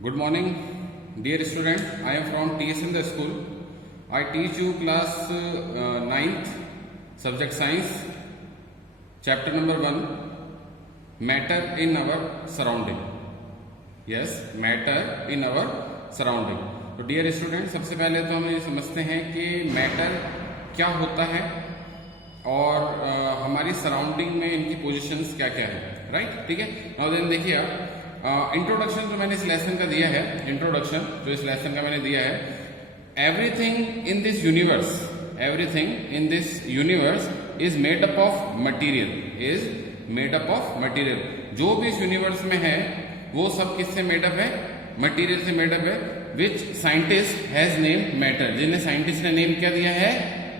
Good morning, dear student. I am from TS in the school. I teach you class 9th, subject science, chapter number 1, matter in our surrounding. Yes, matter in our surrounding. तो dear student, सबसे पहले तो हम ये समझते हैं कि matter क्या होता है और हमारी सराउंडिंग में इनकी पोजीशंस क्या क्या है, राइट? ठीक है। नाउ देन देखिए आप, इंट्रोडक्शन जो मैंने इस लेसन का दिया है, इंट्रोडक्शन जो इस लेसन का मैंने दिया है, everything in this universe, everything in this universe is made up of material, is made up of material. जो भी इस यूनिवर्स में है वो सब किससे मेडअप है? मटीरियल से मेडअप है, which scientist has name matter, जिन्हें साइंटिस्ट ने नेम क्या दिया है?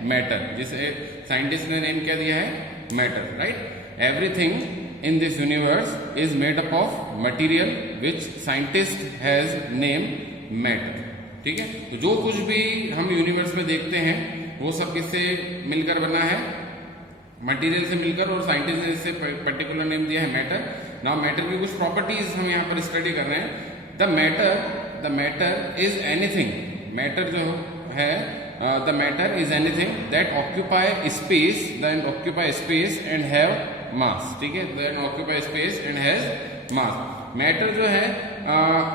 मैटर, जिसे साइंटिस्ट ने नेम क्या दिया है? Matter, right? Everything in this universe is made up of material which scientist has named matter। ठीक है, तो जो कुछ भी हम यूनिवर्स में देखते हैं वो सब किससे मिलकर बना है? मटेरियल से मिलकर, और साइंटिस्ट ने इससे पर्टिकुलर नेम दिया है मैटर। नाउ मैटर की कुछ प्रॉपर्टीज हम यहाँ पर स्टडी कर रहे हैं। The matter is anything, matter जो है the matter is anything that occupy space and have मास। ठीक है, that occupy space and has mass. Matter जो है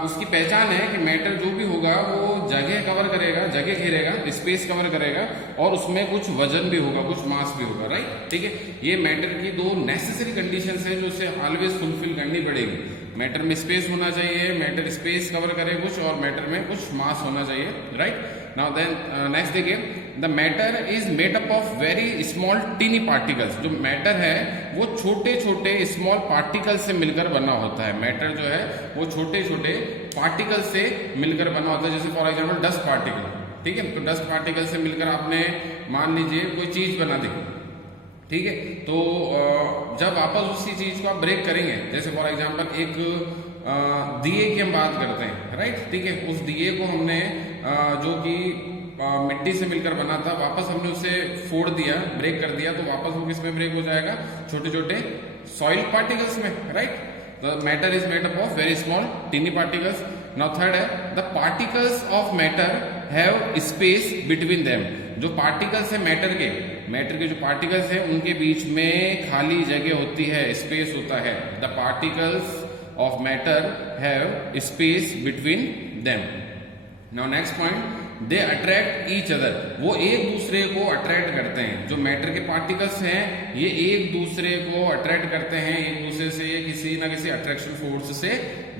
उसकी पहचान है कि मैटर जो भी होगा वो जगह कवर करेगा, जगह घेरेगा, स्पेस कवर करेगा, और उसमें कुछ वजन भी होगा, कुछ मास भी होगा, राइट? ठीक है, ये मैटर की दो नेसेसरी कंडीशंस है जो उसे ऑलवेज फुलफिल करनी पड़ेगी। मैटर में स्पेस होना चाहिए, मैटर स्पेस कवर करे कुछ, और मैटर में कुछ मास होना चाहिए, राइट? नाउ देन नेक्स्ट देखिए, the matter is made up of very small tiny particles. जो मैटर है वो छोटे छोटे स्मॉल पार्टिकल से मिलकर बना होता है। मैटर जो है वो छोटे छोटे पार्टिकल से मिलकर बना होता है, जैसे फॉर एग्जाम्पल डस्ट पार्टिकल। ठीक है, तो डस्ट पार्टिकल से मिलकर आपने मान लीजिए कोई चीज बना दी, ठीक है, तो जब वापस उसी चीज को आप ब्रेक करेंगे, जैसे फॉर एग्जाम्पल एक दिए की हम बात करते हैं, राइट? ठीक है, उस दिए को हमने जो कि मिट्टी से मिलकर बना था, वापस हमने उसे फोड़ दिया, ब्रेक कर दिया, तो वापस वो किस में ब्रेक हो जाएगा? छोटे छोटे सॉइल पार्टिकल्स में, right? The matter is made up of very small tiny particles. Now third है, the particles of matter have space between them. जो पार्टिकल्स है मैटर के जो पार्टिकल्स है उनके बीच में खाली जगह होती है, स्पेस होता है। The particles of matter have space between them. Now next point, they attract each other. वो एक दूसरे को अट्रैक्ट करते हैं। जो मैटर के पार्टिकल्स हैं ये एक दूसरे को अट्रैक्ट करते हैं, एक दूसरे से किसी ना किसी अट्रैक्शन फोर्स से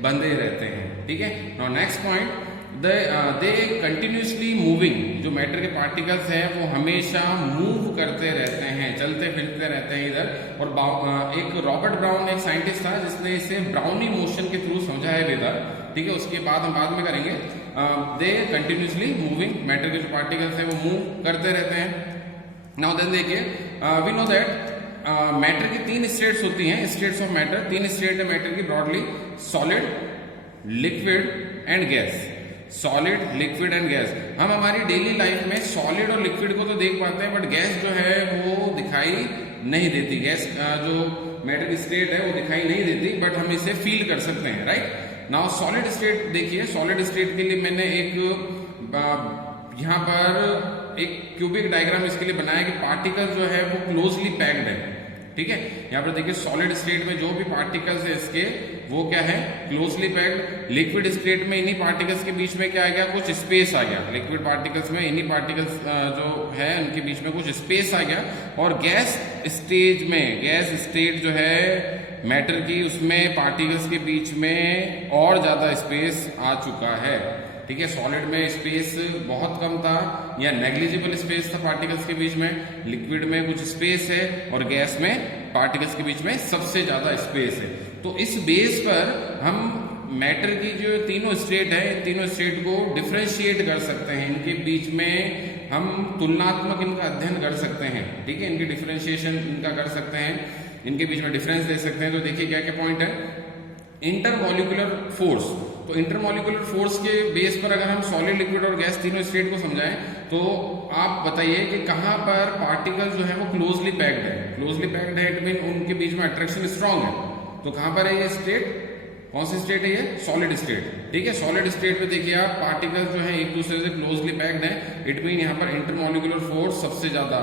बंधे रहते हैं। ठीक है, now next point, they continuously moving. जो मैटर के पार्टिकल्स हैं वो हमेशा मूव करते रहते हैं, चलते फिरते रहते हैं इधर। और एक रॉबर्ट ब्राउन एक साइंटिस्ट था जिसने इसे ब्राउनी मोशन के थ्रू समझाया भी था। ठीक है, उसके बाद हम बाद में करेंगे। दे कंटिन्यूसली मूविंग, मैटर के जो पार्टिकल्स हैं वो मूव करते रहते हैं। नाउ देन देखिए, वी नो दैट मैटर की तीन स्टेट्स होती हैं, स्टेट्स ऑफ मैटर। तीन स्टेट है मैटर की broadly, solid, liquid and gas. Solid, liquid and gas. हम हमारी डेली लाइफ में सॉलिड और लिक्विड को तो देख पाते हैं, बट गैस जो है वो दिखाई नहीं देती। गैस जो मैटर की स्टेट है वो दिखाई नहीं देती, बट हम इसे फील कर सकते हैं, राइट? नाउ सॉलिड स्टेट देखिए, सॉलिड स्टेट के लिए मैंने एक यहाँ पर एक क्यूबिक डायग्राम इसके लिए बनाया कि पार्टिकल जो है वो क्लोजली पैक्ड है। ठीक है, यहाँ पर देखिए सॉलिड स्टेट में जो भी पार्टिकल्स है इसके वो क्या है? Closely packed. लिक्विड स्टेट में इन्हीं पार्टिकल्स के बीच में क्या आ गया? कुछ स्पेस आ गया। लिक्विड पार्टिकल्स में इन्हीं पार्टिकल्स जो है उनके बीच में कुछ स्पेस आ गया। और गैस स्टेज में, गैस स्टेट जो है मैटर की, उसमें पार्टिकल्स के बीच में और ज्यादा स्पेस आ चुका है। ठीक है, सॉलिड में स्पेस बहुत कम था या नेग्लिजिबल स्पेस था पार्टिकल्स के बीच में। लिक्विड में कुछ स्पेस है और गैस में पार्टिकल्स के बीच में सबसे ज्यादा स्पेस है। तो इस बेस पर हम मैटर की जो तीनों स्टेट है, इन तीनों स्टेट को डिफ्रेंशिएट कर सकते हैं। इनके बीच में हम तुलनात्मक इनका अध्ययन कर सकते हैं। ठीक है, इनकी डिफ्रेंशिएशन इनका कर सकते हैं, इनके बीच में डिफरेंस दे सकते हैं। तो देखिए क्या क्या पॉइंट है। इंटरमॉलिक्यूलर फोर्स, तो इंटरमॉलिक्यूलर फोर्स के बेस पर अगर हम सॉलिड, लिक्विड और गैस तीनों स्टेट को समझाएं तो आप बताइए कि कहां पर पार्टिकल जो है वो क्लोजली पैक्ड है। क्लोजली पैक्ड है इट मीन उनके बीच में अट्रैक्शन स्ट्रांग है। तो कहां पर है ये स्टेट? कौन सी स्टेट है ये? Solid state. ठीक है, सॉलिड स्टेट में देखिए आप पार्टिकल्स जो है एक दूसरे से क्लोजली पैक्ड है। इट मीन यहाँ पर इंटरमोलिकुलर फोर्स सबसे ज्यादा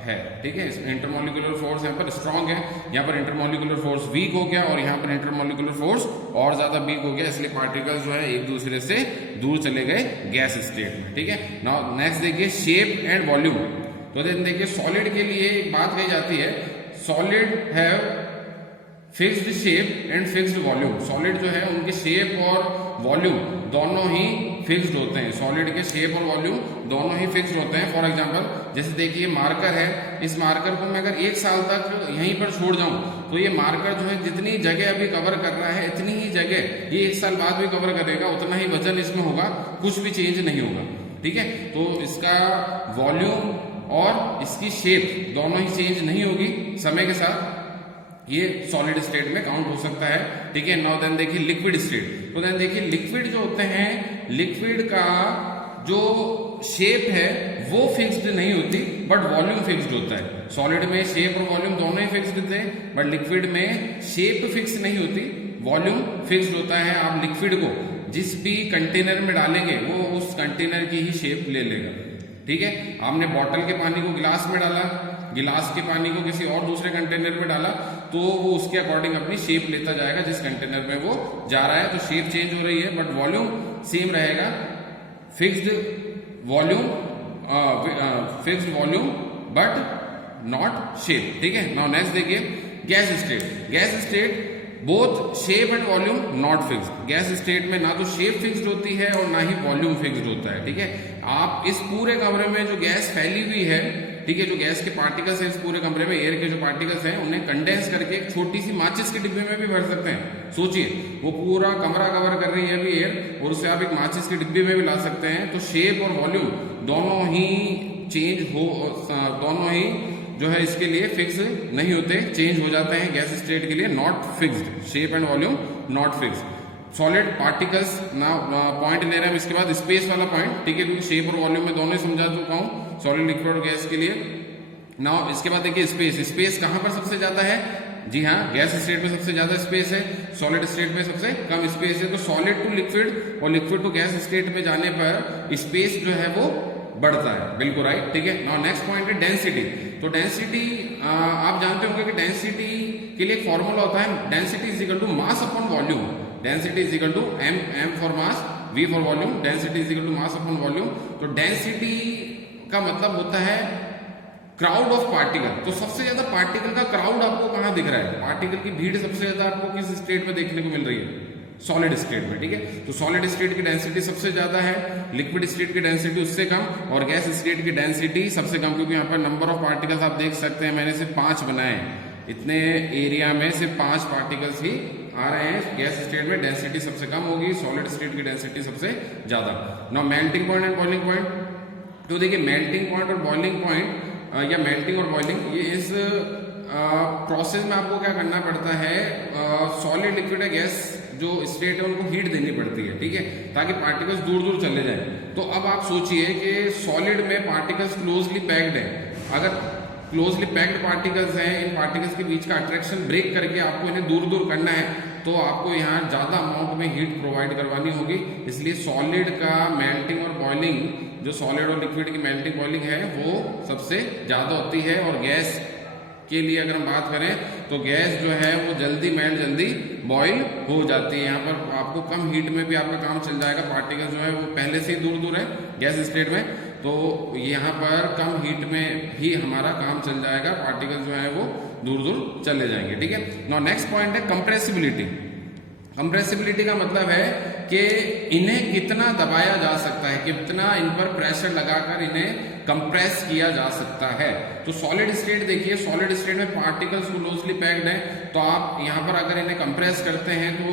है। ठीक है, इंटरमोलिकुलर फोर्स यहाँ पर स्ट्रांग है, यहाँ पर इंटरमोलिकुलर फोर्स वीक हो गया और यहाँ पर इंटरमोलिकुलर फोर्स और ज्यादा वीक हो गया, इसलिए पार्टिकल्स जो है एक दूसरे से दूर चले गए गैस स्टेट में। ठीक है, नाउ नेक्स्ट देखिए शेप एंड वॉल्यूम। तो देखिए सॉलिड के लिए एक बात कही जाती है, solid have fixed shape and fixed volume. Solid जो है उनके शेप और वॉल्यूम दोनों ही फिक्स्ड होते हैं। सॉलिड के शेप और वॉल्यूम दोनों ही फिक्स्ड होते हैं। फॉर एग्जांपल जैसे देखिए मार्कर है, इस मार्कर को मैं अगर 1 साल तक यहीं पर छोड़ जाऊं तो ये मार्कर जो है जितनी जगह अभी कवर कर रहा है इतनी ही जगह ये 1 साल बाद भी कवर करेगा, उतना ही वजन इसमें होगा, कुछ भी चेंज नहीं होगा। ठीक है, तो इसका वॉल्यूम और इसकी शेप दोनों ही चेंज नहीं होगी समय के साथ, ये सॉलिड स्टेट में काउंट हो सकता है। ठीक है, नाउ देन देखिए लिक्विड स्टेट। तो देन देखिए लिक्विड जो होते हैं, लिक्विड का जो शेप है वो फिक्स्ड नहीं होती बट वॉल्यूम फिक्स्ड होता है। सॉलिड में शेप और वॉल्यूम दोनों ही फिक्स्ड थे बट लिक्विड में शेप फिक्स नहीं होती, वॉल्यूम फिक्स्ड होता है। आप लिक्विड को जिस भी कंटेनर में डालेंगे वो उस कंटेनर की ही शेप ले लेगा। ठीक है, आपने बॉटल के पानी को गिलास में डाला, गिलास के पानी को किसी और दूसरे कंटेनर में डाला तो वो उसके अकॉर्डिंग अपनी शेप लेता जाएगा जिस कंटेनर में वो जा रहा है। तो शेप चेंज हो रही है बट वॉल्यूम सेम रहेगा, fixed volume but not shape. ठीक है, नाउ नेक्स्ट देखिए gas state. Gas state both shape and volume not fixed. Gas state में ना तो शेप फिक्स्ड होती है और ना ही वॉल्यूम फिक्स्ड होता है। ठीक है, आप इस पूरे कमरे में जो गैस फैली हुई है, ठीक है, जो गैस के पार्टिकल्स हैं इस पूरे कमरे में, एयर के जो पार्टिकल्स हैं उन्हें कंडेंस करके एक छोटी सी माचिस के डिब्बे में भी भर सकते हैं। सोचिए वो पूरा कमरा कवर कर रही है अभी एयर और उसे आप एक माचिस के डिब्बे में भी ला सकते हैं। तो शेप और वॉल्यूम दोनों ही दोनों ही जो है इसके लिए फिक्स नहीं होते, चेंज हो जाते हैं। गैस स्टेट के लिए not fixed, shape and volume not fixed. Solid particles ना पॉइंट ले रहे हैं इसके बाद स्पेस वाला पॉइंट। ठीक है, क्योंकि शेप और वॉल्यूम में दोनों ही समझा चुका हूं सॉलिड, लिक्विड और गैस के लिए। नाउ इसके बाद देखिए स्पेस। स्पेस कहां पर सबसे ज्यादा है? जी हाँ, गैस स्टेट में सबसे ज्यादा स्पेस है, सॉलिड स्टेट में सबसे कम स्पेस है। तो सॉलिड टू लिक्विड और लिक्विड टू गैस स्टेट में जाने पर स्पेस जो है वो बढ़ता है। बिल्कुल राइट। ठीक है, नाउ नेक्स्ट पॉइंट है डेंसिटी। तो डेंसिटी आप जानते होंगे कि डेंसिटी के लिए एक फॉर्मूला होता है, density is equal to mass upon volume. Density is equal to M for mass, V for volume. Density is equal to mass upon volume. तो डेंसिटी का मतलब होता है क्राउड ऑफ पार्टिकल। तो सबसे ज्यादा पार्टिकल का क्राउड आपको कहां दिख रहा है? पार्टिकल की भीड़ सबसे ज्यादा आपको किस स्टेट में देखने को मिल रही है? सॉलिड स्टेट में। ठीक है, तो सॉलिड स्टेट की डेंसिटी सबसे ज्यादा है, लिक्विड स्टेट की डेंसिटी उससे कम और गैस स्टेट की डेंसिटी सबसे कम, क्योंकि यहाँ पर नंबर ऑफ पार्टिकल्स आप देख सकते हैं, मैंने सिर्फ 5 बनाए हैं। इतने एरिया में सिर्फ 5 पार्टिकल्स ही आ रहे हैं। गैस स्टेट में डेंसिटी सबसे कम होगी, सॉलिड स्टेट की डेंसिटी सबसे ज्यादा। Now melting point and boiling point. तो देखिए मेल्टिंग पॉइंट और बॉइलिंग पॉइंट या मेल्टिंग और बॉइलिंग, ये इस प्रोसेस में आपको क्या करना पड़ता है, सॉलिड लिक्विड या गैस जो स्टेट है उनको हीट देनी पड़ती है। ठीक है, ताकि पार्टिकल्स दूर दूर चले जाए। तो अब आप सोचिए कि सॉलिड में पार्टिकल्स क्लोजली पैक्ड है, अगर क्लोजली पैक्ड पार्टिकल्स हैं, इन पार्टिकल्स के बीच का अट्रैक्शन ब्रेक करके आपको इन्हें दूर दूर करना है तो आपको यहाँ ज्यादा अमाउंट में हीट प्रोवाइड करवानी होगी। इसलिए सॉलिड का मेल्टिंग और बॉइलिंग, जो सॉलिड और लिक्विड की मेल्टिंग बॉइलिंग है वो सबसे ज्यादा होती है। और गैस के लिए अगर हम बात करें तो गैस जो है वो जल्दी मेल्ट, जल्दी बॉईल हो जाती है। यहाँ पर आपको कम हीट में भी आपका काम चल जाएगा। पार्टिकल जो है वो पहले से ही दूर दूर है गैस स्टेट में, तो यहाँ पर कम हीट में ही हमारा काम चल जाएगा, पार्टिकल जो है वो दूर दूर चले जाएंगे। ठीक है, नाउ नेक्स्ट पॉइंट है कंप्रेसिबिलिटी। कंप्रेसिबिलिटी का मतलब है कि इन्हें कितना दबाया जा सकता है, कितना इन पर प्रेशर लगाकर इन्हें कंप्रेस किया जा सकता है। तो सॉलिड स्टेट देखिए, सॉलिड स्टेट में पार्टिकल्स क्लोजली पैक्ड हैं, तो आप यहाँ पर अगर इन्हें कंप्रेस करते हैं तो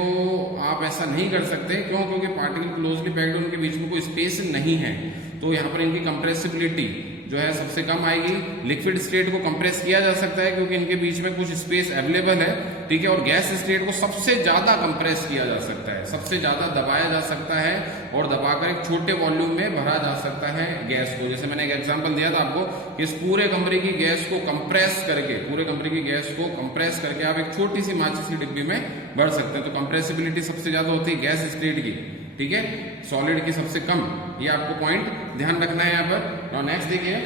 आप ऐसा नहीं कर सकते। क्यों? क्योंकि पार्टिकल क्लोजली पैक्ड, उनके बीच में कोई स्पेस नहीं है। तो यहाँ पर इनकी कंप्रेसिबिलिटी जो है सबसे कम आएगी। लिक्विड स्टेट को कंप्रेस किया जा सकता है क्योंकि इनके बीच में कुछ स्पेस अवेलेबल है, ठीक है। और गैस स्टेट को सबसे ज्यादा कंप्रेस किया जा सकता है, सबसे ज्यादा दबाया जा सकता है और दबाकर एक छोटे वॉल्यूम में भरा जा सकता है गैस को। जैसे मैंने एक एग्जांपल दिया था आपको कि इस पूरे कमरे की गैस को कंप्रेस करके, पूरे कमरे की गैस को कंप्रेस करके आप एक छोटी सी माचिस की डिब्बी में भर सकते हैं। तो कंप्रेसिबिलिटी सबसे ज्यादा होती है गैस स्टेट की, ठीक है, सॉलिड की सबसे कम। ये आपको पॉइंट ध्यान रखना है यहाँ पर। और नेक्स्ट देखिए,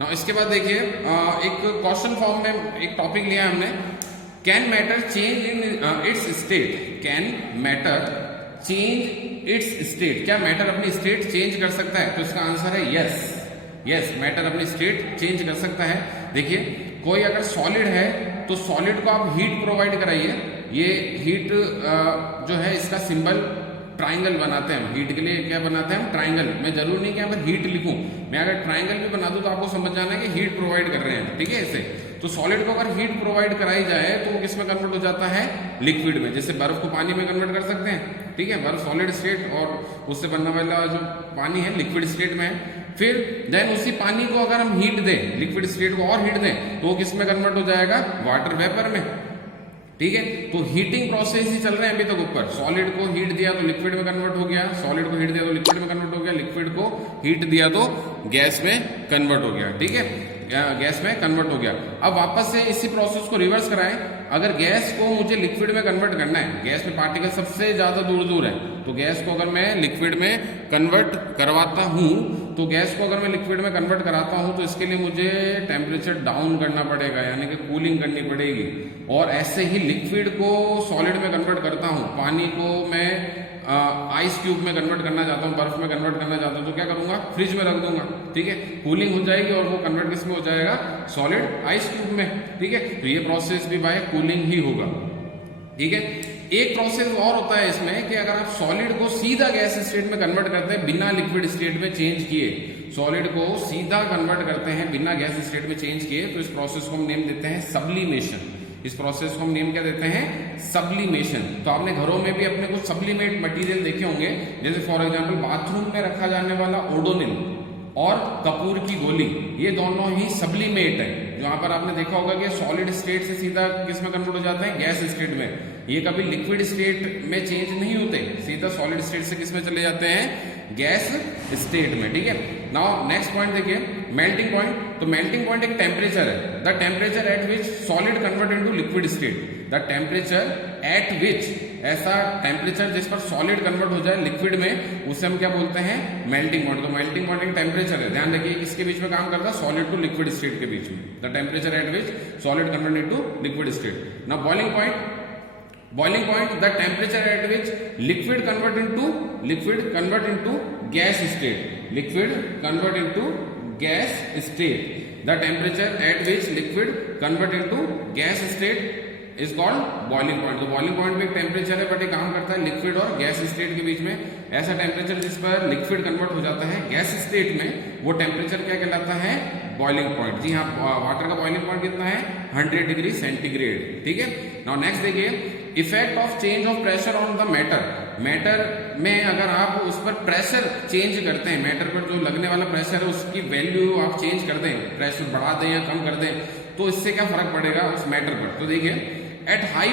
ना इसके बाद देखिए एक क्वेश्चन फॉर्म में एक टॉपिक लिया हमने, can matter change in its state, can matter change it's state, क्या मैटर अपनी स्टेट चेंज कर सकता है? तो इसका आंसर है यस, यस मैटर अपनी स्टेट चेंज कर सकता है। देखिए कोई अगर सॉलिड है तो सॉलिड को आप हीट प्रोवाइड कराइए, ये हीट जो है इसका सिंबल ट्राइंगल बनाते हैं, हीट के लिए क्या बनाते हैं हम, ट्राइंगल। मैं जरूर नहीं कि यहाँ पर हीट लिखूं, मैं अगर ट्राइंगल भी बना दूं तो आपको समझ जाना है कि हीट प्रोवाइड कर रहे हैं, ठीक है। इससे तो सॉलिड को अगर हीट प्रोवाइड कराई जाए तो वो किस में कन्वर्ट हो जाता है, लिक्विड में। जैसे बर्फ को पानी में कन्वर्ट कर सकते हैं, ठीक है, बर्फ सॉलिड स्टेट और उससे बनने वाला जो पानी है लिक्विड स्टेट में है। फिर देन उसी पानी को अगर हम हीट दें, लिक्विड स्टेट को और हीट दें तो वो किस में कन्वर्ट हो जाएगा, वाटर वेपर में, ठीक है। तो हीटिंग प्रोसेस ही चल रहे हैं अभी तक ऊपर। सॉलिड को हीट दिया तो लिक्विड में कन्वर्ट हो गया, सॉलिड को हीट दिया तो लिक्विड में कन्वर्ट हो गया, लिक्विड को हीट दिया तो गैस में कन्वर्ट हो गया, ठीक है, गैस में कन्वर्ट हो गया। अब वापस से इसी प्रोसेस को रिवर्स कराएं। अगर गैस को मुझे लिक्विड में कन्वर्ट करना है, गैस में पार्टिकल सबसे ज्यादा दूर दूर है, तो गैस को अगर मैं लिक्विड में कन्वर्ट करवाता हूं, तो गैस को अगर मैं लिक्विड में कन्वर्ट कराता हूं तो इसके लिए मुझे टेम्परेचर डाउन करना पड़ेगा, यानी कि कूलिंग करनी पड़ेगी। और ऐसे ही लिक्विड को सॉलिड में कन्वर्ट करता हूं, पानी को मैं आइस क्यूब में कन्वर्ट करना चाहता हूं, बर्फ में कन्वर्ट करना चाहता हूं, तो क्या करूंगा, फ्रिज में रख दूंगा, ठीक है, कूलिंग हो जाएगी और वो कन्वर्ट किस में हो जाएगा, सॉलिड आइस क्यूब में, ठीक है। तो ये प्रोसेस भी बाय कूलिंग ही होगा, ठीक है। एक प्रोसेस और होता है इसमें कि अगर आप सॉलिड को सीधा गैस स्टेट में कन्वर्ट करते हैं बिना लिक्विड स्टेट में चेंज किए, सॉलिड को सीधा कन्वर्ट करते हैं बिना गैस स्टेट में चेंज किए, तो इस प्रोसेस को हम नेम देते हैं सब्लिमेशन। इस प्रोसेस को हम नेम क्या देते हैं, सब्लिमेशन। तो आपने घरों में भी अपने कुछ सब्लिमेट मटेरियल देखे होंगे, जैसे फॉर एग्जांपल बाथरूम में रखा जाने वाला ओडोनिल और कपूर की गोली, ये दोनों ही सब्लिमेट है। जहां पर आपने देखा होगा कि सॉलिड स्टेट से सीधा किस में कन्वर्ट हो जाते हैं, गैस स्टेट में। ये कभी लिक्विड स्टेट में चेंज नहीं होते, सीधा सॉलिड स्टेट से किस में चले जाते हैं, गैस स्टेट में, ठीक है। नाउ नेक्स्ट पॉइंट देखिए, मेल्टिंग पॉइंट। तो मेल्टिंग पॉइंट एक टेम्परेचर है, the temperature at which solid convert into liquid state, the temperature at विच, ऐसा टेम्परेचर जिस पर सॉलिड कन्वर्ट हो जाए लिक्विड में, उसे हम क्या बोलते हैं, मेल्टिंग पॉइंट। तो मेल्टिंग पॉइंट एक टेम्परेचर है, ध्यान रखिए किसके बीच में काम करता है, सॉलिड टू लिक्विड स्टेट के बीच में, the temperature at which solid convert into liquid state. Now boiling point, boiling point, the temperature at which liquid convert into gas state, liquid convert into gas state, the temperature at which liquid convert into gas state is called boiling point. तो boiling point भी एक temperature है, but ये काम करता है liquid और gas state के बीच में। ऐसा टेम्परेचर जिस पर लिक्विड कन्वर्ट हो जाता है गैस स्टेट में, वो टेम्परेचर क्या कहलाता है, बॉइलिंग पॉइंट। जी हाँ, वाटर का बॉइलिंग पॉइंट कितना है, 100 डिग्री सेंटीग्रेड, ठीक है। नाउ नेक्स्ट देखिए, effect of change of pressure on the matter. Matter में अगर आप उस पर प्रेशर चेंज करते हैं, मैटर पर जो लगने वाला प्रेशर है उसकी वैल्यू आप चेंज कर दें, प्रेशर बढ़ा दें या कम कर दें, तो इससे क्या फर्क पड़ेगा उस मैटर पर। तो देखिए, एट हाई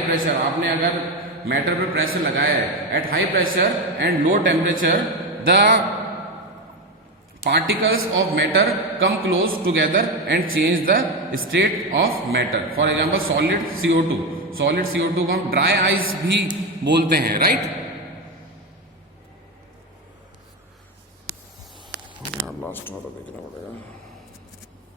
प्रेशर आपने अगर मैटर पर प्रेशर लगाया है, at high pressure and low temperature the particles of matter come close together and change the state of matter. For example, solid CO2, solid CO2 को हम dry ice भी बोलते हैं, राइट। लास्ट वाला देखना पड़ेगा।